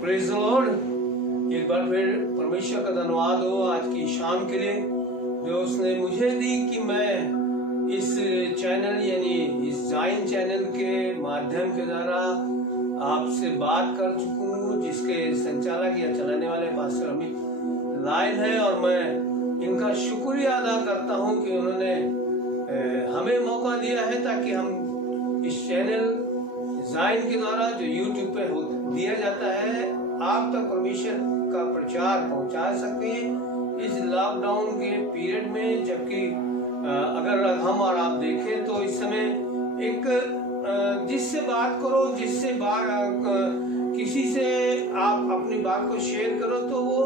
Praise the Lord. एक बार फिर परमेश्वर का धन्यवाद हो आज की शाम के लिए जो उसने मुझे दी कि मैं इस चैनल यानी इस जाइन चैनल के माध्यम के द्वारा आपसे बात कर चुका हूँ, जिसके संचालक या चलाने वाले पास्टर अमित लाइन है। और मैं इनका शुक्रिया अदा करता हूँ कि उन्होंने हमें मौका दिया है ताकि हम इस चैनल जाइन के द्वारा जो यूट्यूब पे दिया जाता है आप तक परमेश्वर का प्रचार पहुंचा सके इस लॉकडाउन के पीरियड में। जबकि अगर हम और आप देखें तो इस समय एक जिससे बात करो, जिससे किसी से आप अपनी बात को शेयर करो तो वो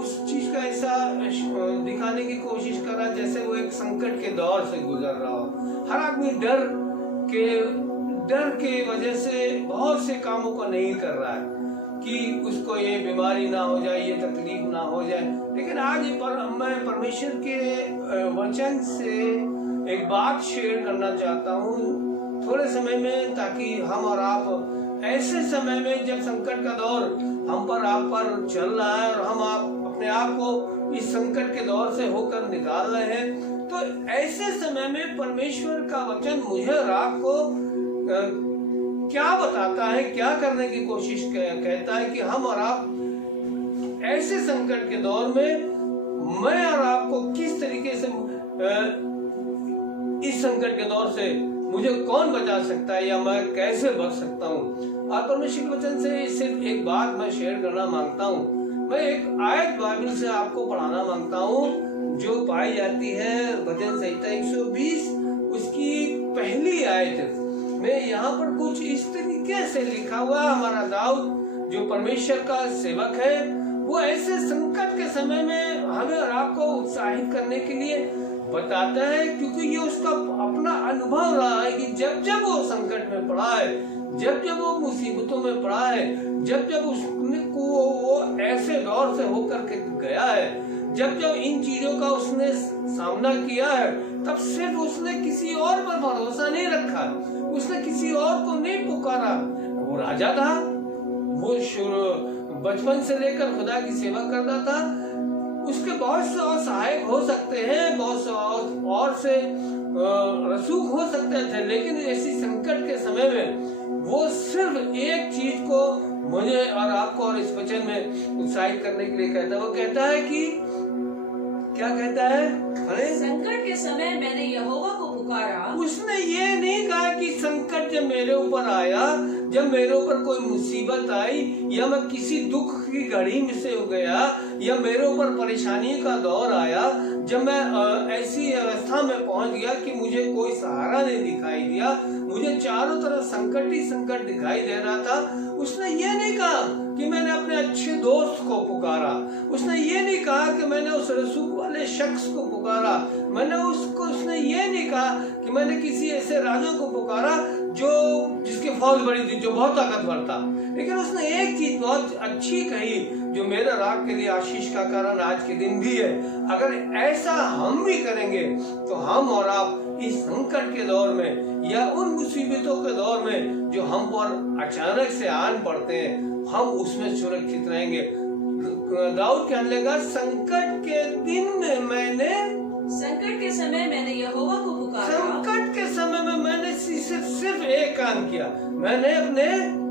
उस चीज का ऐसा दिखाने की कोशिश कर रहा है जैसे वो एक संकट के दौर से गुजर रहा हो। हर आदमी डर के वजह से बहुत से कामों को नहीं कर रहा है कि उसको ये बीमारी ना हो जाए, ये तकलीफ ना हो जाए। लेकिन आज मैं परमेश्वर के वचन से एक बात शेयर करना चाहता हूँ थोड़े समय में, ताकि हम और आप ऐसे समय में जब संकट का दौर हम पर आप पर चल रहा है और हम अपने आप को इस संकट के दौर से होकर निकाल रहे हैं, तो ऐसे समय में परमेश्वर का वचन मुझे और आपको क्या बताता है, क्या करने की कोशिश कहता है कि हम और आप ऐसे संकट के दौर में मैं और आपको किस तरीके से इस संकट के दौर से मुझे कौन बचा सकता है या मैं कैसे बच सकता हूँ। और परमेश्वर के वचन से सिर्फ एक बात मैं शेयर करना मांगता हूँ। मैं एक आयत बाइबल से आपको पढ़ाना मांगता हूँ जो पाई जाती है भजन संहिता 120 उसकी पहली आयत में। यहाँ पर कुछ इस तरीके से लिखा हुआ, हमारा दाऊद जो परमेश्वर का सेवक है वो ऐसे संकट के समय में हमें और आपको उत्साहित करने के लिए बताता है, क्योंकि ये उसका अपना अनुभव रहा है कि जब जब वो संकट में पड़ा है, जब जब वो मुसीबतों में पड़ा है, जब जब उसको वो ऐसे दौर से होकर के गया है, जब जब इन चीजों का उसने सामना किया है, तब सिर्फ उसने किसी और पर भरोसा नहीं रखा, उसने किसी और को नहीं पुकारा। वो राजा था, वो बचपन से लेकर खुदा की सेवा करता था, उसके बहुत से और सहायक हो सकते हैं, बहुत से और से रसूख हो सकते थे, लेकिन ऐसी संकट के समय में वो सिर्फ एक चीज को मुझे और आपको और इस वचन में उत्साहित करने के लिए कहता है। वो कहता है कि क्या कहता है? अरे संकट के समय मैंने यहोवा को पुकारा। उसने ये नहीं कहा कि संकट जब मेरे ऊपर आया, जब मेरे ऊपर कोई मुसीबत आई या मैं किसी दुख की घड़ी में से हो गया या मेरे ऊपर परेशानी का दौर आया, जब मैं ऐसी अवस्था में पहुंच गया कि मुझे कोई सहारा नहीं दिखाई दिया, मुझे चारों तरफ संकट ही संकट दिखाई दे रहा था, उसने ये नहीं कहा कि मैंने अपने अच्छे दोस्त को पुकारा, उसने ये नहीं कहा कि मैंने उस रसूख वाले शख्स को पुकारा, उसने ये नहीं कहा कि मैंने किसी ऐसे राजा को पुकारा जिसकी फौज बड़ी थी, जो बहुत ताकतवर था। लेकिन उसने एक चीज बहुत अच्छी कही जो मेरे राग के लिए आशीष का कारण आज के दिन भी है। अगर ऐसा हम भी करेंगे तो हम और आप इस संकट के दौर में या उन मुसीबतों के दौर में जो हम पर अचानक से आन पड़ते हैं, हम उसमें सुरक्षित रहेंगे। दाऊद कहने लगा, संकट के समय मैंने यहोवा को पुकारा। संकट के समय में मैंने सिर्फ एक काम किया, मैंने अपने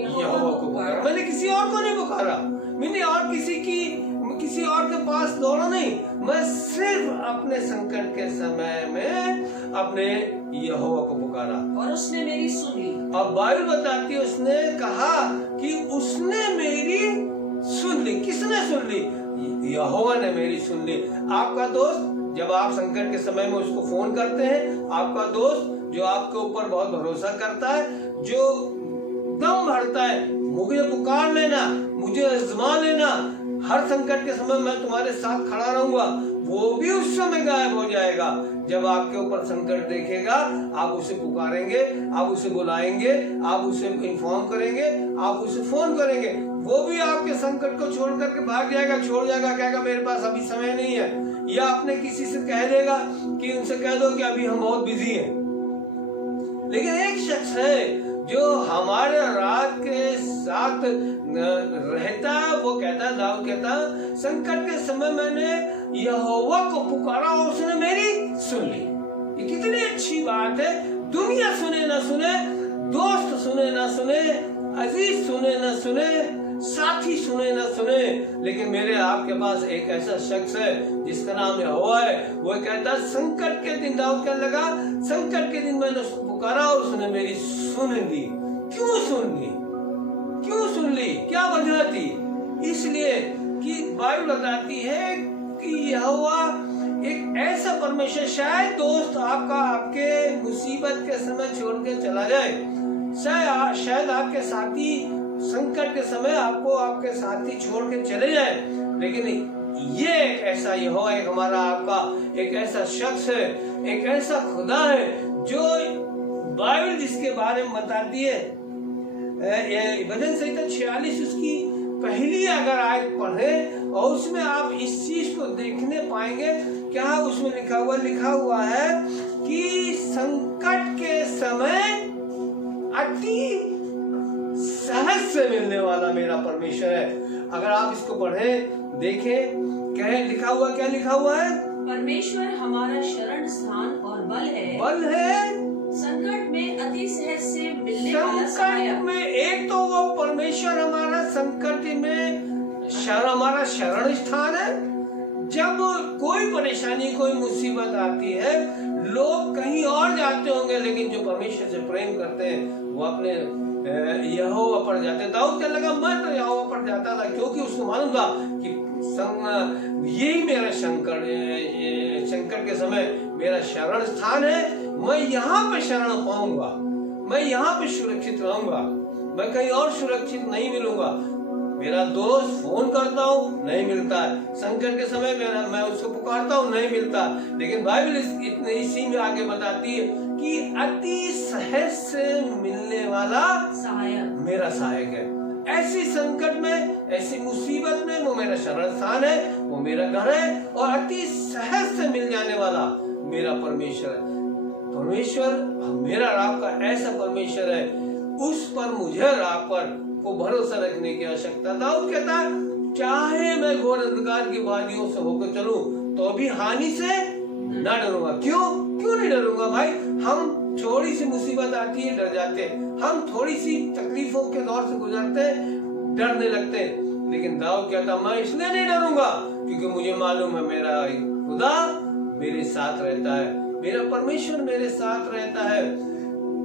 यहोवा को पुकारा, मैंने किसी और को नहीं पुकारा, मैंने और किसी और के पास दौड़ा नहीं, मैं सिर्फ अपने संकट के समय में अपने यहोवा को पुकारा और उसने मेरी सुन ली। अब बाइबल बताती है उसने कहा कि उसने मेरी सुन ली। किसने सुन ली? यहोवा ने मेरी सुन ली। आपका दोस्त जब आप संकट के समय में उसको फोन करते हैं, आपका दोस्त जो आपके ऊपर बहुत भरोसा करता है, जो दम भरता है, मुझे पुकार लेना, मुझे आजमा लेना, हर संकट के समय मैं तुम्हारे साथ खड़ा रहूंगा, वो भी उस समय गायब हो जाएगा। जब आपके ऊपर संकट देखेगा, आप उसे पुकारेंगे, आप उसे बुलाएंगे, आप उसे इन्फॉर्म करेंगे, आप उसे फोन करेंगे, वो भी आपके संकट को छोड़ करके भाग जाएगा, छोड़ जाएगा, कहेगा मेरे पास अभी समय नहीं है, या आपने किसी से कह देगा कि उनसे कह दो कि अभी हम बहुत बिजी हैं। लेकिन एक शख्स है जो हमारे रात के साथ रहता है। वो कहता, दाऊद कहता, संकट के समय मैंने यहोवा को पुकारा और उसने मेरी सुन ली। ये कितनी अच्छी बात है। दुनिया सुने ना सुने, दोस्त सुने ना सुने, अजीज सुने ना सुने, साथी सुने ना सुने, लेकिन मेरे आपके पास एक ऐसा शख्स है जिसका नाम यहोवा है। वो कहता, संकट के दिन, दाऊद कहने लगा, संकट के दिन मैंने उसको पुकारा और उसने मेरी सुन ली। क्यों सुन ली? क्यों सुन ली? क्या वजह थी? इसलिए कि बाइबल बताती है कि यहोवा एक ऐसा परमेश्वर, शायद दोस्त आपका आपके मुसीबत के समय छोड़ के चला जाए, शायद आपके साथी संकट के समय आपको आपके साथी छोड़ के चले जाए, लेकिन ये एक ऐसा यहोवा, एक हमारा आपका एक ऐसा शख्स है, एक ऐसा खुदा है जो बाइबल जिसके बारे में बताती है। भजन संहिता 46 उसकी पहली अगर आयत पढ़े और उसमें आप इस चीज को देखने पाएंगे। क्या उसमें लिखा हुआ है कि संकट के समय अति सहज से मिलने वाला मेरा परमेश्वर है। अगर आप इसको पढ़ें, देखें, क्या लिखा हुआ है? परमेश्वर हमारा शरण स्थान और बल है, संकट में अति सहज से मिलने वाला सहायक। संकट में एक तो वो परमेश्वर हमारा संकट में हमारा शरण स्थान है। जब कोई परेशानी, कोई मुसीबत आती है, लोग कहीं और जाते होंगे, लेकिन जो परमेश्वर से प्रेम करते हैं वो अपने यहोवा पर जाते। दाऊद कहने लगा, मैं तो यहोवा पर जाता था, क्योंकि उसको मालूम था कि यही मेरा संकट के समय मेरा शरण स्थान है। मैं यहाँ पे शरण पाऊंगा, मैं यहाँ पे सुरक्षित रहूंगा, मैं कहीं और सुरक्षित नहीं मिलूंगा। मेरा दोस्त फोन करता हूँ, नहीं मिलता है। संकट के समय मैं उसको पुकारता हूँ, नहीं मिलता। लेकिन बाइबल इसी में आगे बताती है कि अति सहज से मिलने वाला सहायक मेरा सहायक है। ऐसी संकट में, ऐसी मुसीबत में वो मेरा शरण स्थान है, वो मेरा घर है, और अति सहज से मिल जाने वाला मेरा परमेश्वर है। परमेश्वर मेरा राब का ऐसा परमेश्वर है, उस पर मुझे राब पर को भरोसा रखने की आवश्यकता। दाऊद कहता है, चाहे मैं घोर अंधकार की वादियों से होकर चलूं तो भी हानि से न डरूंगा। क्यों नहीं डरूंगा भाई? हम थोड़ी सी मुसीबत आती है, डर जाते, हम थोड़ी सी तकलीफों के दौर से गुजरते, डरने लगते। लेकिन दाऊद कहता, मैं इसलिए नहीं डरूंगा क्योंकि मुझे मालूम है मेरा खुदा मेरे साथ रहता है, मेरा परमेश्वर मेरे साथ रहता है।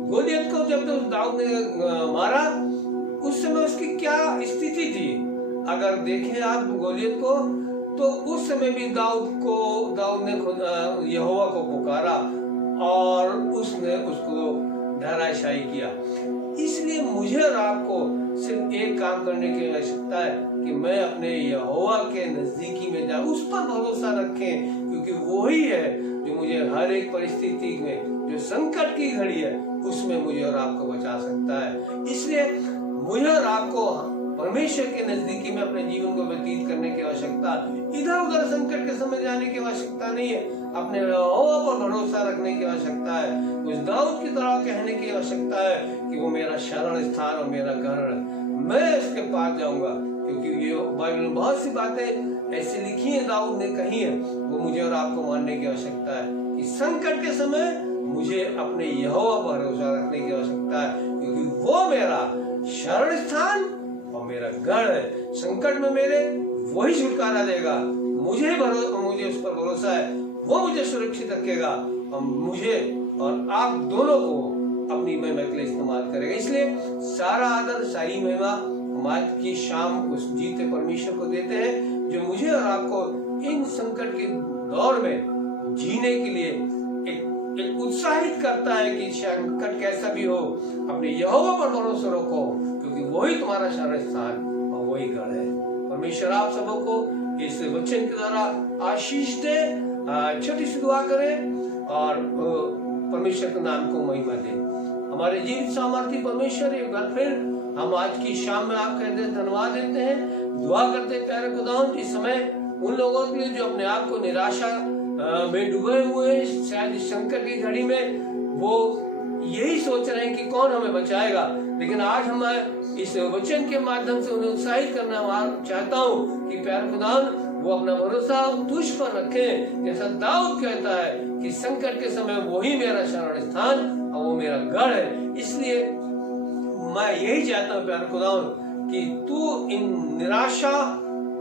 गोलियत को जब दाऊद ने मारा, उस समय उसकी क्या स्थिति थी? अगर देखें आप गोलियत को, तो उस समय भी दाऊद ने खुद यहोवा को पुकारा और उसने उसको धराशायी किया। इसलिए मुझे और आपको सिर्फ एक काम करने की आवश्यकता है कि मैं अपने यहोवा के नजदीकी में जाऊं, उस पर भरोसा रखें, क्योंकि वही है जो मुझे हर एक परिस्थिति में, जो संकट की घड़ी है, उसमें मुझे और आपको बचा सकता है। इसलिए मुझे और आपको परमेश्वर के नजदीकी में अपने जीवन को व्यतीत करने की आवश्यकता, इधर उधर संकट के समय जाने की आवश्यकता नहीं है। अपने यहोवा पर भरोसा रखने की आवश्यकता है। उस दाऊद की तरह कहने की आवश्यकता है कि वो मेरा शरण स्थान और मेरा घर है, मैं उसके पास जाऊंगा। क्योंकि ये बाइबल में बहुत सी बातें ऐसी लिखी है, दाऊद ने कही है, वो मुझे और आपको मानने की आवश्यकता है कि संकट के समय मुझे अपने यहोवा पर भरोसा रखने की आवश्यकता है, क्योंकि वो मेरा शरण स्थान और मेरा घर है। संकट में मेरे वही छुटकारा देगा, मुझे उस पर भरोसा है, वो मुझे सुरक्षित रखेगा और मुझे और आप दोनों को अपनी महिमा के लिए इस्तेमाल करेगा। इसलिए सारा आदर, सारी महिमा हम आज की शाम उस जीते परमेश्वर को देते हैं, जो मुझे और आपको इन संकट के दौर में जीने के लिए एक उत्साहित करता है कि संकट कैसा भी हो, अपने यहोवा पर भरोसा रखो, क्योंकि वही तुम्हारा शरण स्थान और वही घर है। परमेश्वर आप सबों को इस वचन के द्वारा आशीष दे। छोटी सी दुआ करें और परमेश्वर के नाम को महिमा दे। हमारे जीवित सामर्थी परमेश्वर, एक बार फिर हम आज की शाम में आपका धन्यवाद देते हैं, दुआ करते हैं प्यारे खुदावंद, इस समय उन लोगों के लिए जो अपने आप को निराशा में डूबे हुए, शायद इस संकट की घड़ी में वो यही सोच रहे हैं कि कौन हमें बचाएगा, लेकिन आज हम इस वचन के माध्यम से उन्हें उत्साहित करना चाहता हूँ कि प्यारे खुदावन वो अपना भरोसा तुझ पर रखें, जैसा दाऊद कहता है कि संकट के समय वही मेरा शरण स्थान और वो मेरा गढ़ है। इसलिए मैं यही चाहता हूँ प्यारे खुदावन कि तू इन निराशा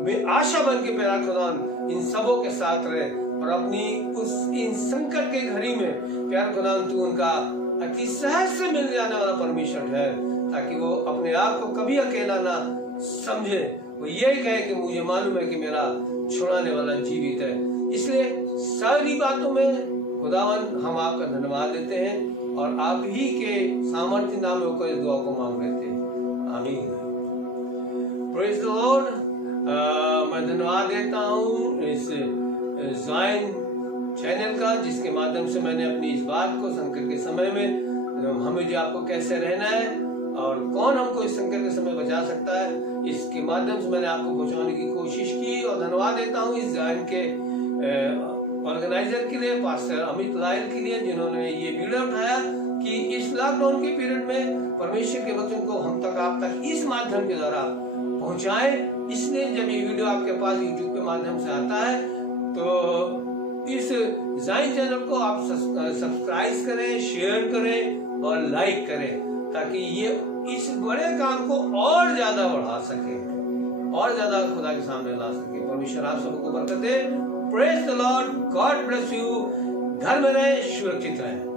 में आशा बन के प्यारे खुदावन इन सबों के साथ रहे और अपनी इन संकट के घड़ी में प्यारे खुदावन तू उनका अति सहज से मिल जाने वाला परमेश्वर है, ताकि वो अपने आप को कभी अकेला ना समझे। वो यही कहे कि मुझे मालूम है कि मेरा छुड़ाने वाला जीवित है। इसलिए सारी बातों में खुदावन हम आपका धन्यवाद देते हैं और आप ही के सामर्थ्य नाम में होकर दुआ को मांग लेते हैं। आमीन। Praise the Lord. मैं धन्यवाद देता हूँ इस ज़ायन चैनल का, जिसके माध्यम से मैंने अपनी इस बात को संकट के समय में हमें जो आपको कैसे रहना है और कौन हमको इस संकट के समय बचा सकता है, इसके माध्यम से मैंने आपको पहुंचाने की कोशिश की। और धन्यवाद देता हूं इस ज़ायन के ऑर्गेनाइजर के लिए, पास्टर अमित लायल के लिए, जिन्होंने ये वीडियो उठाया कि इस लॉकडाउन के पीरियड में परमेश्वर के वचन को हम तक आप तक इस माध्यम के द्वारा पहुंचाए। इसलिए जब ये वीडियो आपके पास यूट्यूब के माध्यम से आता है तो इस ज़ायन चैनल को आप सब्सक्राइब करें, शेयर करें और लाइक करें, ताकि ये इस बड़े काम को और ज्यादा बढ़ा सके और ज्यादा खुदा के सामने ला सके। परमेश्वर आप सबको बरकत दे। Praise the lord. God bless you. घर में रहे, सुरक्षित रहे।